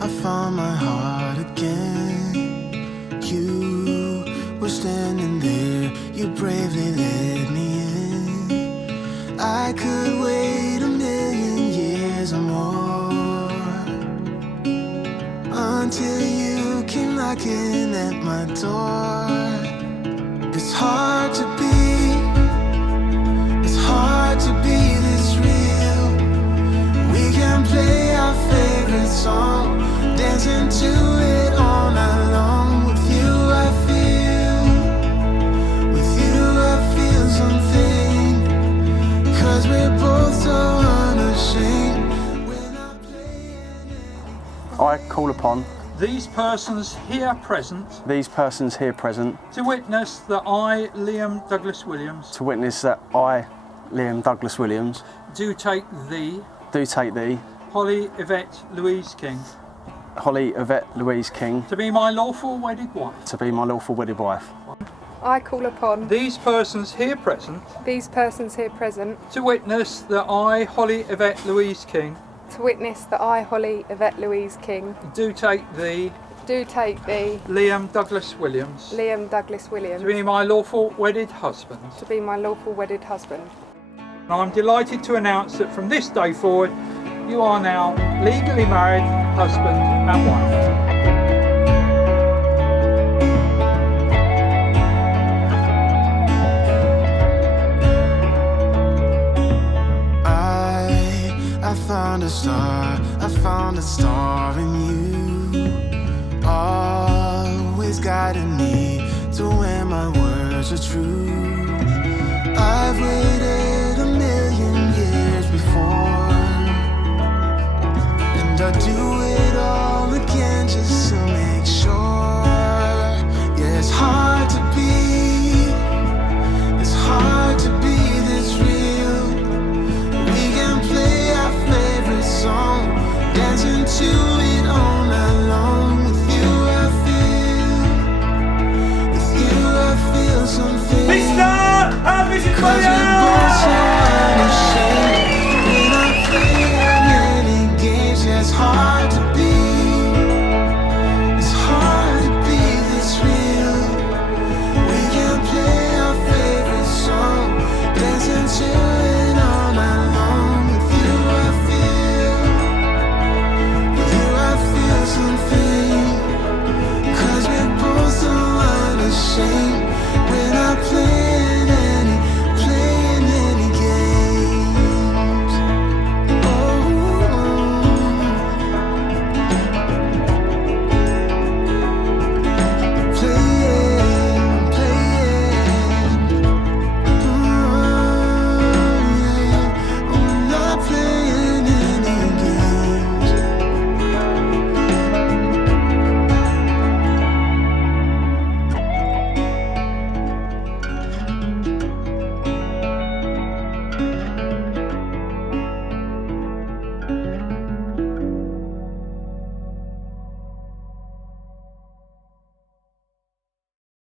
I found my heart again. You were standing there, you bravely let me in. I could wait a million years or more until you came knocking at my door. It's hard to be this real. We can play our favorite song, dancing to it all night long. With you I feel something, 'cause we're both so unashamed. We're not playing it. I call upon these persons here present to witness that I, Liam Douglas Williams, do take thee, Holly Yvette Louise King, to be my lawful wedded wife. I call upon these persons here present to witness that I, Holly Yvette Louise King, do take thee, Liam Douglas Williams, to be my lawful wedded husband. And I'm delighted to announce that from this day forward, you are now legally married, husband and wife. I found a star in you, always guiding me to where my words are true. I've waited a million years before, and I'd do it all again just to make sure. Yeah, it's hard to be this real. We can play our favorite song, dancing to it all night long. With you I feel something. Cause we're both so unashamed. We're not playing any games, yeah, it's hard.